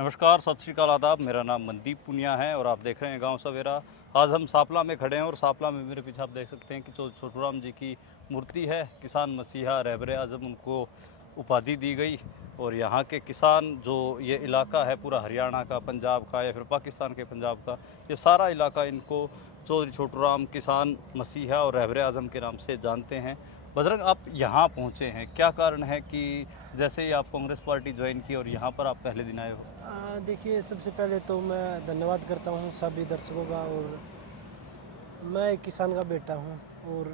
नमस्कार, सत श्री अकाल, आदाब। मेरा नाम मनदीप पुनिया है और आप देख रहे हैं गांव सवेरा। आज हम सापला में खड़े हैं और सापला में मेरे पीछे आप देख सकते हैं कि छोटूराम जी की मूर्ति है। किसान मसीहा रहबर आज़म उनको उपाधि दी गई और यहाँ के किसान जो ये इलाका है पूरा हरियाणा का, पंजाब का या फिर पाकिस्तान के पंजाब का, ये सारा इलाका इनको चौधरी छोटूराम किसान मसीहा और रहबर आज़म के नाम से जानते हैं। बजरंग, आप यहाँ पहुँचे हैं, क्या कारण है कि जैसे ही आप कांग्रेस पार्टी ज्वाइन की और यहाँ पर आप पहले दिन आए हो? देखिए, सबसे पहले तो मैं धन्यवाद करता हूँ सभी दर्शकों का। और मैं एक किसान का बेटा हूँ। और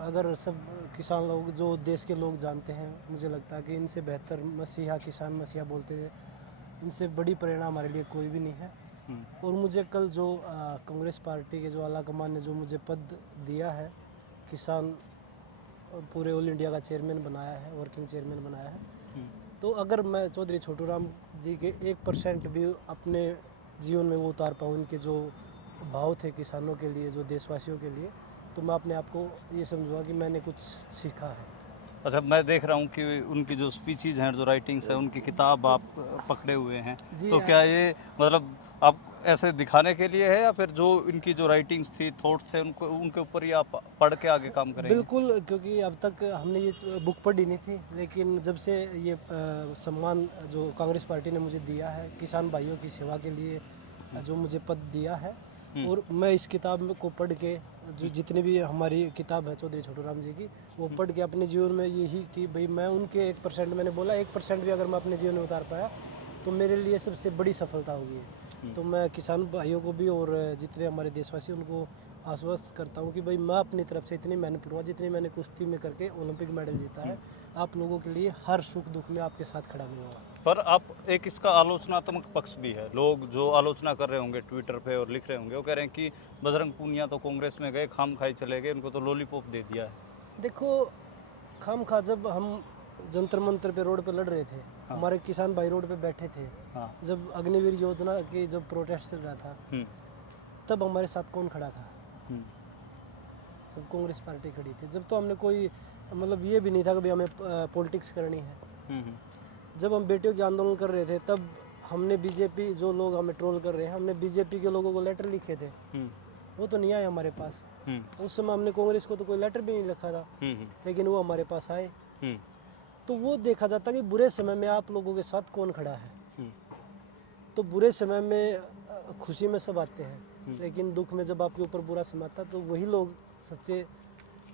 अगर सब किसान लोग जो देश के लोग जानते हैं, मुझे लगता है कि इनसे बेहतर मसीहा, किसान मसीहा बोलते थे, इनसे बड़ी प्रेरणा हमारे लिए कोई भी नहीं है। और मुझे कल जो कांग्रेस पार्टी के जो आला कमान ने जो मुझे पद दिया है, किसान पूरे ऑल इंडिया का चेयरमैन बनाया है, वर्किंग चेयरमैन बनाया है, तो अगर मैं चौधरी छोटूराम जी के 1% भी अपने जीवन में वो उतार पाऊँ, इनके जो भाव थे किसानों के लिए, जो देशवासियों के लिए, तो मैं अपने आप को ये समझूंगा कि मैंने कुछ सीखा है। अच्छा, मैं देख रहा हूँ कि उनकी जो स्पीचेज हैं, जो राइटिंग्स हैं, उनकी किताब आप पकड़े हुए हैं, जी तो क्या ये मतलब आप ऐसे दिखाने के लिए है या फिर जो इनकी जो राइटिंग्स थी, थॉट्स थे, उनको उनके ऊपर ही आप पढ़ के आगे काम करेंगे? बिल्कुल, क्योंकि अब तक हमने ये बुक पढ़ी नहीं थी, लेकिन जब से ये सम्मान जो कांग्रेस पार्टी ने मुझे दिया है किसान भाइयों की सेवा के लिए, जो मुझे पद दिया है, और मैं इस किताब को पढ़ के, जो जितनी भी हमारी किताब है चौधरी छोटूराम जी की, वो पढ़ के अपने जीवन में यही कि भाई मैं उनके 1%, मैंने बोला 1% भी अगर मैं अपने जीवन में उतार पाया तो मेरे लिए सबसे बड़ी सफलता होगी। तो मैं किसान भाइयों को भी और जितने हमारे देशवासी उनको आश्वस्त करता हूँ कि भाई मैं अपनी तरफ से इतनी मेहनत करूँगा जितनी मैंने कुश्ती में करके ओलंपिक मेडल जीता है। आप लोगों के लिए हर सुख दुख में आपके साथ खड़ा मिलूँगा। पर आप एक इसका आलोचनात्मक पक्ष भी है, लोग जो आलोचना कर रहे होंगे ट्विटर पे और लिख रहे होंगे, वो कह रहे हैं कि बजरंग पूनिया तो कांग्रेस में गए, खाम खाई चले गए, उनको तो लॉलीपॉप दे दिया है। देखो, खाम खा जब हम जंतर मंतर पे रोड पे लड़ रहे थे, हमारे किसान भाई रोड पे बैठे थे, हाँ। जब अग्निवीर योजना की जब प्रोटेस्ट चल रहा था, तब हमारे साथ कौन खड़ा था? जब कांग्रेस पार्टी खड़ी थी, जब तो हमने कोई मतलब ये भी नहीं था कि भाई हमें पॉलिटिक्स करनी है। जब हम बेटियों के आंदोलन कर रहे थे, तब हमने बीजेपी, जो लोग हमें ट्रोल कर रहे हैं, हमने बीजेपी के लोगों को लेटर लिखे थे, वो तो नहीं आए हमारे पास। उस समय हमने कांग्रेस को तो कोई लेटर भी नहीं लिखा था, लेकिन वो हमारे पास आए। तो वो देखा जाता कि बुरे समय में आप लोगों के साथ कौन खड़ा है। तो बुरे समय में खुशी में सब आते हैं, लेकिन दुख में जब आपके ऊपर बुरा समय आता है, तो वही लोग सच्चे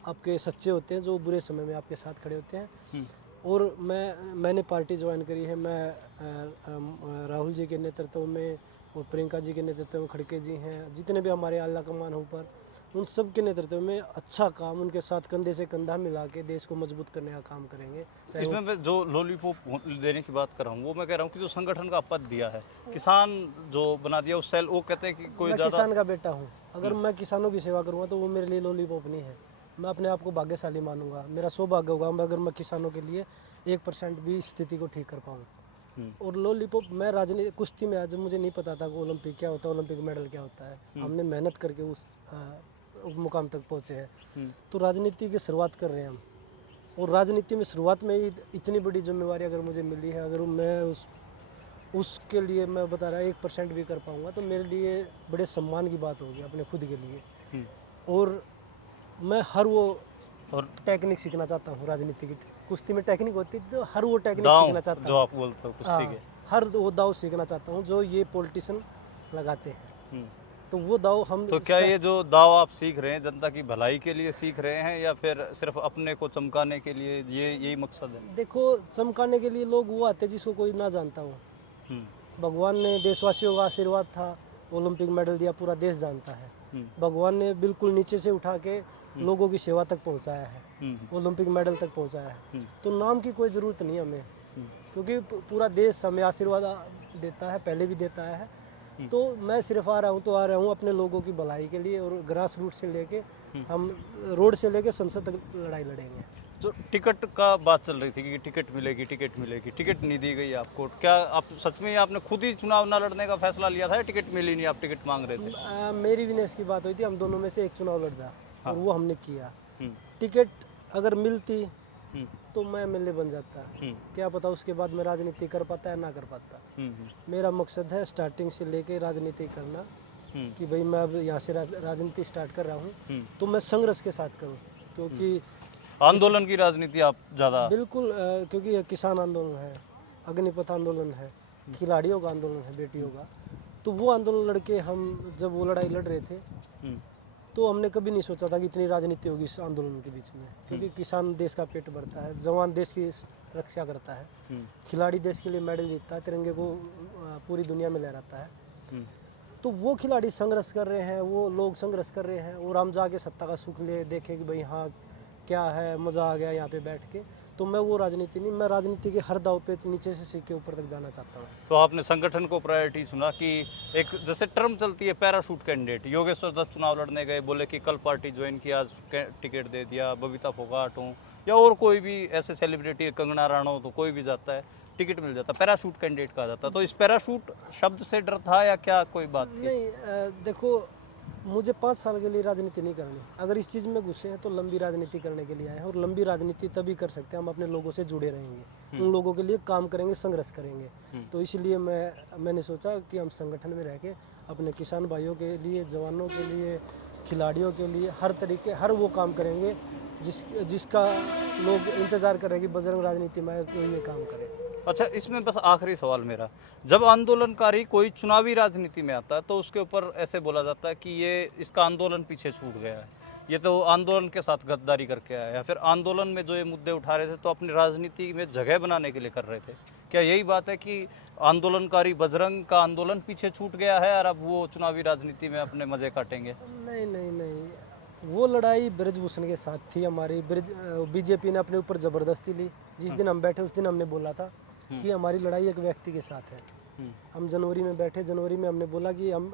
आपके सच्चे होते हैं, जो बुरे समय में आपके साथ खड़े होते हैं। और मैंने पार्टी ज्वाइन करी है। मैं राहुल जी के नेतृत्व में और प्रियंका जी के नेतृत्व में, खड़के जी हैं, जितने भी हमारे आला कमान हो ऊपर, उन सब के नेतृत्व में अच्छा काम, उनके साथ कंधे से कंधा मिला के देश को मजबूत करने का काम करेंगे। चाहे इसमें मैं जो लॉलीपॉप देने की बात कर रहा हूँ, वो मैं कह रहा हूँ कि जो संगठन का पद दिया है, किसान जो बना दिया उस सेल, वो कहते हैं कि कोई मैं ज़्यादा। किसान का बेटा हूँ, अगर मैं किसानों की सेवा करूँगा तो वो मेरे लिए लॉलीपॉप नहीं है। मैं अपने आप को भाग्यशाली मानूंगा, मेरा सौभाग्य होगा अगर मैं किसानों के लिए 1% भी स्थिति को ठीक कर पाऊँ। और लॉलीपॉप, मैं राजनीति कुश्ती में आज मुझे नहीं पता था कि ओलंपिक क्या होता है, ओलंपिक मेडल क्या होता है। हमने मेहनत करके उस मुकाम तक पहुँचे हैं। तो राजनीति की शुरुआत कर रहे हैं हम, और राजनीति में शुरुआत में ही इतनी बड़ी जिम्मेवारी अगर मुझे मिली है, अगर मैं उसके लिए मैं बता रहा 1% भी कर पाऊँगा तो मेरे लिए बड़े सम्मान की बात होगी अपने खुद के लिए। और मैं हर वो और टेक्निक सीखना चाहता हूँ राजनीति की। कुश्ती में टेक्निक होती है, तो हर वो टेक्निक दांव सीखना चाहता जो हूँ। आप बोलते हो कुश्ती हाँ, के। हर वो दाव सीखना चाहता हूँ जो ये पॉलिटिशियन लगाते हैं। तो वो दाव हम तो क्या ये जो दाव आप सीख रहे हैं जनता की भलाई के लिए सीख रहे हैं या फिर सिर्फ अपने को चमकाने के लिए, ये यही मकसद है? देखो, चमकाने के लिए लोग वो आते हैं जिसको कोई ना जानता हो। भगवान ने देशवासियों का आशीर्वाद था, ओलंपिक मेडल दिया, पूरा देश जानता है। भगवान ने बिल्कुल नीचे से उठा के लोगों की सेवा तक पहुंचाया है, ओलंपिक मेडल तक पहुंचाया है। तो नाम की कोई ज़रूरत नहीं हमें, क्योंकि पूरा देश हमें आशीर्वाद देता है, पहले भी देता है। तो मैं सिर्फ आ रहा हूँ अपने लोगों की भलाई के लिए, और ग्रास रूट से लेके हम रोड से लेके संसद तक लड़ाई लड़ेंगे। जो टिकट का बात चल रही थी कि टिकट मिलेगी, टिकट मिलेगी, टिकट नहीं दी गई आपको, क्या आप सच में आपने खुद ही चुनाव ना लड़ने का फैसला लिया था या टिकट मिली नहीं, आप टिकट मांग रहे थे? मेरी विनेश की बात हुई थी, हम दोनों में से एक चुनाव लड़ जा, और वो हमने किया। टिकट अगर मिलती तो मैं एमएलए बन जाता, क्या पता उसके बाद मैं राजनीति कर पाता या ना कर पाता। मेरा मकसद है स्टार्टिंग से लेके राजनीति करना, कि भाई मैं अब यहाँ से राजनीति स्टार्ट कर रहा हूँ तो मैं संघर्ष के साथ करूँ, क्योंकि आंदोलन की राजनीति आप ज़्यादा? बिल्कुल, क्योंकि ये किसान आंदोलन है, अग्निपथ आंदोलन है, खिलाड़ियों का आंदोलन है, बेटियों का, तो वो आंदोलन लड़के हम जब वो लड़ाई लड़ रहे थे तो हमने कभी नहीं सोचा था कि इतनी राजनीति होगी इस आंदोलन के बीच में, क्योंकि किसान देश का पेट भरता है, जवान देश की रक्षा करता है, खिलाड़ी देश के लिए मेडल जीतता है, तिरंगे को पूरी दुनिया में लहराता है। तो वो खिलाड़ी संघर्ष कर रहे हैं, वो लोग संघर्ष कर रहे हैं, और हम जाके सत्ता का सुख ले देखे कि भाई हाँ क्या है, मज़ा आ गया यहाँ पे बैठ के। तो मैं वो राजनीति नहीं, मैं राजनीति के हर दाव पे नीचे से सीख के ऊपर तक जाना चाहता हूँ। तो आपने संगठन को प्रायोरिटी सुना कि एक जैसे टर्म चलती है पैराशूट कैंडिडेट, योगेश्वर दत्त चुनाव लड़ने गए, बोले कि कल पार्टी ज्वाइन की, आज टिकट दे दिया, बबीता फोगाट हो या और कोई भी ऐसे सेलिब्रिटी, कंगना राणा तो कोई भी जाता है टिकट मिल जाता, पैराशूट कैंडिडेट कहा जाता। तो इस पैराशूट शब्द से डर था या क्या कोई बात थी? नहीं, देखो मुझे 5 साल के लिए राजनीति नहीं करनी। अगर इस चीज़ में घुसे हैं तो लंबी राजनीति करने के लिए आए हैं, और लंबी राजनीति तभी कर सकते हैं हम अपने लोगों से जुड़े रहेंगे, उन लोगों के लिए काम करेंगे, संघर्ष करेंगे। तो इसलिए मैंने सोचा कि हम संगठन में रह के अपने किसान भाइयों के लिए, जवानों के लिए, खिलाड़ियों के लिए हर तरीके हर वो काम करेंगे जिसका लोग इंतज़ार करें कि बजरंग राजनीति में आए तो ये काम करें। अच्छा, इसमें बस आखिरी सवाल मेरा, जब आंदोलनकारी कोई चुनावी राजनीति में आता है तो उसके ऊपर ऐसे बोला जाता है कि ये इसका आंदोलन पीछे छूट गया है, ये तो आंदोलन के साथ गद्दारी करके आया है, या फिर आंदोलन में जो ये मुद्दे उठा रहे थे तो अपनी राजनीति में जगह बनाने के लिए कर रहे थे। क्या यही बात है कि आंदोलनकारी बजरंग का आंदोलन पीछे छूट गया है और अब वो चुनावी राजनीति में अपने मजे काटेंगे? नहीं नहीं नहीं, वो लड़ाई ब्रजभूषण के साथ थी हमारी। बीजेपी ने अपने ऊपर ज़बरदस्ती ली। जिस दिन हम बैठे उस दिन हमने बोला था कि हमारी लड़ाई एक व्यक्ति के साथ है। हम जनवरी में बैठे, जनवरी में हमने बोला कि हम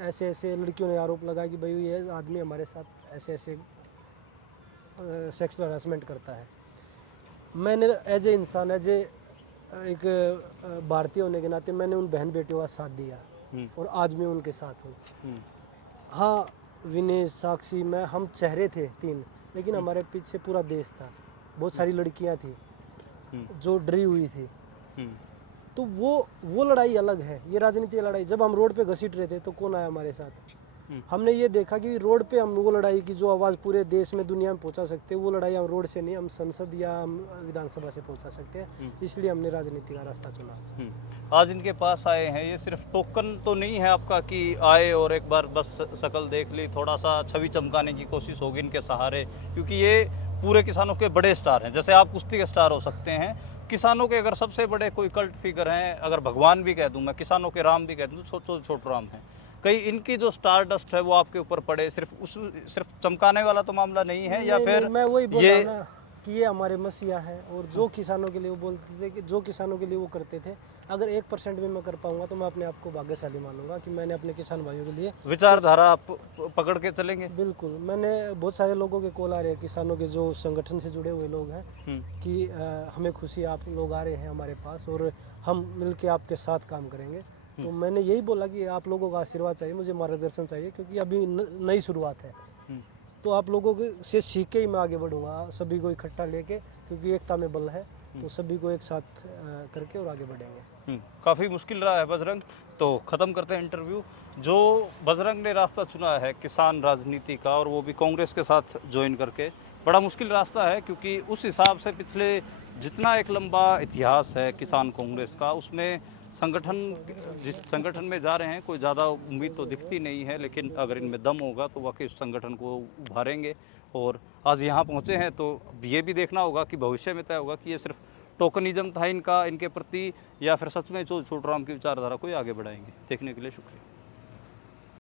ऐसे ऐसे लड़कियों ने आरोप लगाया कि भाई ये आदमी हमारे साथ ऐसे ऐसे सेक्सुअल हरासमेंट करता है। मैंने एज ए इंसान, एज ए एक भारतीय होने के नाते मैंने उन बहन बेटियों का साथ दिया, और आज मैं उनके साथ हूँ। हाँ, विनेश, साक्षी, मैं, हम चेहरे थे 3, लेकिन हमारे पीछे पूरा देश था, बहुत सारी लड़कियाँ थी जो डरी हुई थी। तो वो लड़ाई अलग है, ये राजनीतिक लड़ाई। जब हम रोड पे घसीट रहे थे तो कौन आया हमारे साथ? हमने ये देखा कि रोड पे हम वो लड़ाई की जो आवाज़ पूरे देश में, दुनिया में पहुंचा सकते हैं, वो लड़ाई हम रोड से नहीं, हम संसद या हम विधानसभा से पहुंचा सकते हैं। इसलिए हमने राजनीति का रास्ता चुना। आज इनके पास आए हैं, ये सिर्फ टोकन तो नहीं है आपका कि आए और एक बार बस शक्ल देख ली, थोड़ा सा छवि चमकाने की कोशिश होगी इनके सहारे, क्योंकि ये पूरे किसानों के बड़े स्टार हैं। जैसे आप कुश्ती के स्टार हो सकते हैं, किसानों के अगर सबसे बड़े कोई कल्ट फिगर हैं, अगर भगवान भी कह दूं मैं, किसानों के राम भी कह दूं तो छोटू राम है। कहीं इनकी जो स्टार डस्ट है वो आपके ऊपर पड़े, सिर्फ चमकाने वाला तो मामला नहीं है? या फिर मैं वही बोल रहा हूं ना कि ये हमारे मसीहा हैं, और जो किसानों के लिए वो बोलते थे, कि जो किसानों के लिए वो करते थे, अगर 1% भी मैं कर पाऊंगा तो मैं अपने आप को भाग्यशाली मानूंगा कि मैंने अपने किसान भाइयों के लिए विचारधारा आप पकड़ के चलेंगे। बिल्कुल, मैंने बहुत सारे लोगों के कॉल आ रहे हैं, किसानों के जो संगठन से जुड़े हुए लोग हैं, कि हमें खुशी, आप लोग आ रहे हैं हमारे पास और हम मिलके आपके साथ काम करेंगे। तो मैंने यही बोला कि आप लोगों का आशीर्वाद चाहिए, मुझे मार्गदर्शन चाहिए, क्योंकि अभी नई शुरुआत है। तो आप लोगों से सीख के ही मैं आगे बढ़ूंगा, सभी को इकट्ठा लेके, क्योंकि एकता में बल है। तो सभी को एक साथ करके और आगे बढ़ेंगे। काफ़ी मुश्किल रहा है बजरंग, तो ख़त्म करते हैं इंटरव्यू। जो बजरंग ने रास्ता चुना है किसान राजनीति का, और वो भी कांग्रेस के साथ ज्वाइन करके, बड़ा मुश्किल रास्ता है, क्योंकि उस हिसाब से पिछले जितना एक लंबा इतिहास है किसान कांग्रेस का, उसमें संगठन, जिस संगठन में जा रहे हैं कोई ज़्यादा उम्मीद तो दिखती नहीं है, लेकिन अगर इनमें दम होगा तो वाकई उस संगठन को उभारेंगे। और आज यहाँ पहुँचे हैं तो ये भी देखना होगा कि भविष्य में तय होगा कि ये सिर्फ टोकनिज्म था इनका, इनके प्रति, या फिर सच में छोटू राम की विचारधारा को आगे बढ़ाएंगे। देखने के लिए शुक्रिया।